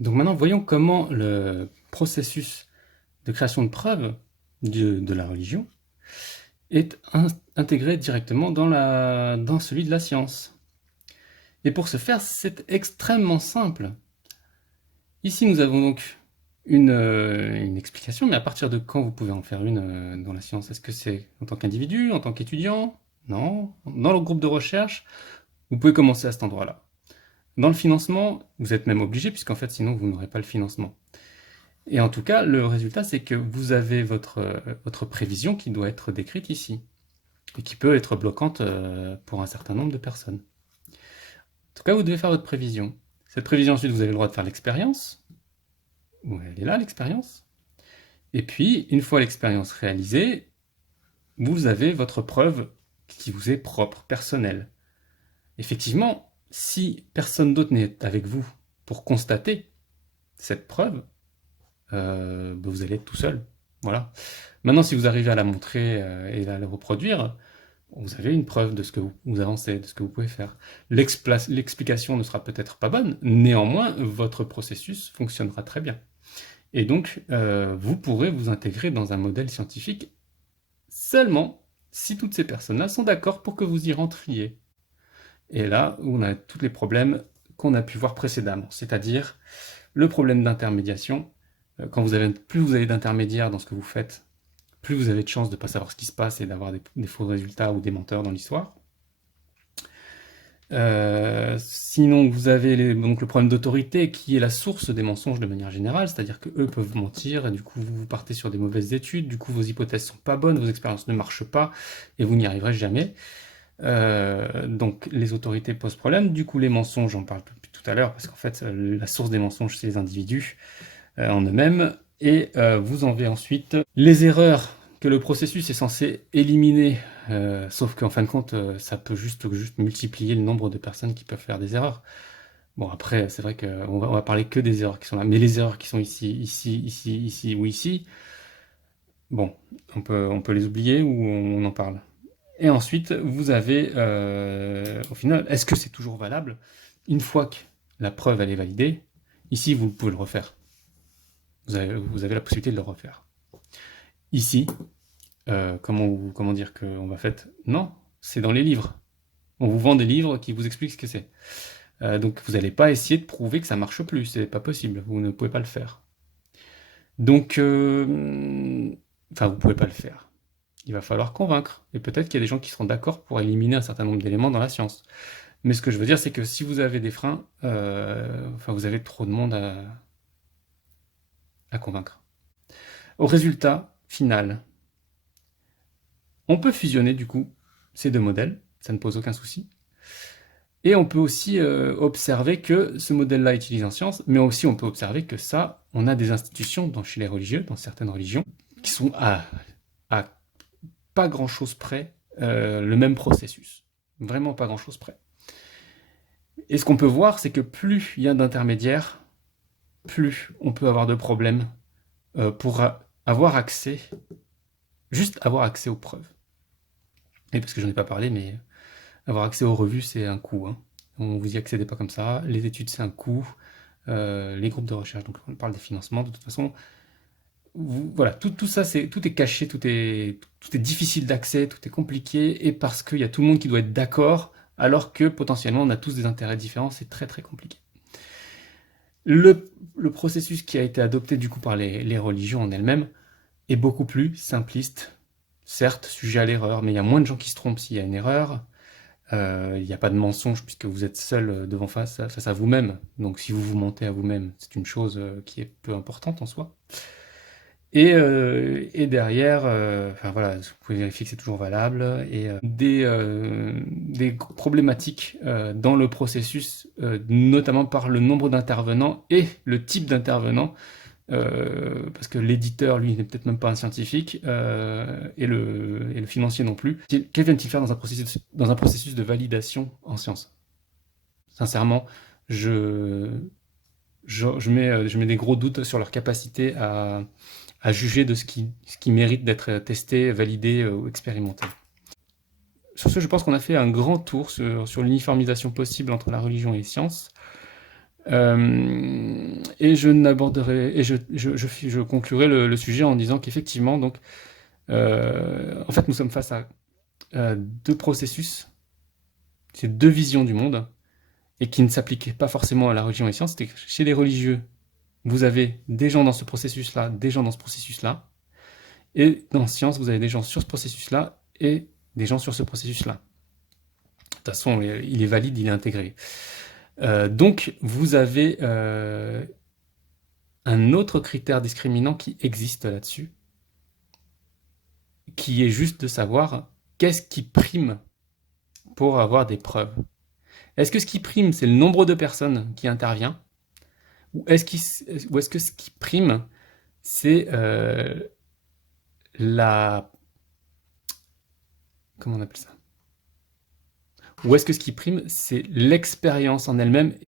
Donc maintenant, voyons comment le processus de création de preuves de la religion est intégré directement dans celui de la science. Et pour ce faire, c'est extrêmement simple. Ici, nous avons donc une explication, mais à partir de quand vous pouvez en faire une dans la science? Est-ce que c'est en tant qu'individu, en tant qu'étudiant? Non. Dans le groupe de recherche, vous pouvez commencer à cet endroit-là. Dans le financement, vous êtes même obligé, puisqu'en fait, sinon, vous n'aurez pas le financement. Et en tout cas, le résultat, c'est que vous avez votre prévision qui doit être décrite ici, et qui peut être bloquante pour un certain nombre de personnes. En tout cas, vous devez faire votre prévision. Cette prévision, ensuite, vous avez le droit de faire l'expérience. Elle est là, l'expérience. Et puis, une fois l'expérience réalisée, vous avez votre preuve qui vous est propre, personnelle. Effectivement, si personne d'autre n'est avec vous pour constater cette preuve, vous allez être tout seul. Voilà. Maintenant, si vous arrivez à la montrer et à la reproduire, vous avez une preuve de ce que vous avancez, de ce que vous pouvez faire. L'explication ne sera peut-être pas bonne, néanmoins, votre processus fonctionnera très bien. Et donc, vous pourrez vous intégrer dans un modèle scientifique seulement si toutes ces personnes-là sont d'accord pour que vous y rentriez. Et là, on a tous les problèmes qu'on a pu voir précédemment, c'est-à-dire le problème d'intermédiation. Plus vous avez d'intermédiaires dans ce que vous faites, plus vous avez de chances de ne pas savoir ce qui se passe et d'avoir des faux résultats ou des menteurs dans l'histoire. Sinon, vous avez donc le problème d'autorité qui est la source des mensonges de manière générale, c'est-à-dire qu'eux peuvent mentir, et du coup vous partez sur des mauvaises études, du coup vos hypothèses sont pas bonnes, vos expériences ne marchent pas, et vous n'y arriverez jamais. Donc les autorités posent problème, du coup les mensonges, j'en parle depuis tout à l'heure, parce qu'en fait la source des mensonges c'est les individus en eux-mêmes, et vous en avez ensuite les erreurs que le processus est censé éliminer, sauf qu'en fin de compte, ça peut juste multiplier le nombre de personnes qui peuvent faire des erreurs. Bon, après, c'est vrai qu'on va parler que des erreurs qui sont là, mais les erreurs qui sont ici, ici ou ici, bon, on peut les oublier ou on en parle. Et ensuite, vous avez, au final, est-ce que c'est toujours valable? Une fois que la preuve elle est validée, ici, vous pouvez le refaire. Vous avez la possibilité de le refaire. Ici, comment dire qu'on va faire? Non, c'est dans les livres. On vous vend des livres qui vous expliquent ce que c'est. Donc vous n'allez pas essayer de prouver que ça marche plus, c'est pas possible, vous ne pouvez pas le faire. Donc, enfin, vous pouvez pas le faire. Il va falloir convaincre. Et peut-être qu'il y a des gens qui seront d'accord pour éliminer un certain nombre d'éléments dans la science. Mais ce que je veux dire, c'est que si vous avez des freins, enfin, vous avez trop de monde à convaincre. Au résultat final, on peut fusionner du coup ces deux modèles, ça ne pose aucun souci. Et on peut aussi observer que ce modèle-là est utilisé en science, mais aussi on peut observer que ça, on a des institutions chez les religieux, dans certaines religions, qui sont à pas grand-chose près le même processus. Vraiment pas grand-chose près. Et ce qu'on peut voir, c'est que plus il y a d'intermédiaires, plus on peut avoir de problèmes pour avoir accès, juste avoir accès aux preuves. Et parce que j'en ai pas parlé, mais avoir accès aux revues, c'est un coût. Hein. On vous y accédez pas comme ça. Les études, c'est un coût. Les groupes de recherche, donc on parle des financements. De toute façon, voilà, tout ça, tout est caché, tout est difficile d'accès, tout est compliqué, et parce qu'il y a tout le monde qui doit être d'accord, alors que potentiellement on a tous des intérêts différents, c'est très très compliqué. Le processus qui a été adopté du coup par les religions en elles-mêmes est beaucoup plus simpliste, certes sujet à l'erreur, mais il y a moins de gens qui se trompent s'il y a une erreur. Il n'y a pas de mensonge puisque vous êtes seul devant face à vous-même. Donc si vous vous mentez à vous-même, c'est une chose qui est peu importante en soi. Et derrière, enfin voilà, vous pouvez vérifier que c'est toujours valable. Et des problématiques dans le processus, notamment par le nombre d'intervenants et le type d'intervenant, parce que l'éditeur, lui, n'est peut-être même pas un scientifique, et le financier non plus. Quel vient-il faire dans un processus de validation en sciences? Sincèrement, je mets des gros doutes sur leur capacité à juger de ce qui mérite d'être testé, validé ou expérimenté. Sur ce, je pense qu'on a fait un grand tour sur l'uniformisation possible entre la religion et les sciences. Et je conclurai le sujet en disant qu'effectivement, donc, en fait, nous sommes face à deux processus, c'est deux visions du monde, et qui ne s'appliquaient pas forcément à la religion et la science. C'était que chez les religieux, vous avez des gens dans ce processus-là, des gens dans ce processus-là, et dans la science, vous avez des gens sur ce processus-là et des gens sur ce processus-là. De toute façon, il est valide, il est intégré. Donc, vous avez un autre critère discriminant qui existe là-dessus, qui est juste de savoir qu'est-ce qui prime pour avoir des preuves. Est-ce que ce qui prime, c'est le nombre de personnes qui intervient, ou est-ce que ce qui prime, c'est la... Comment on appelle ça? Ou est-ce que ce qui prime, c'est l'expérience en elle-même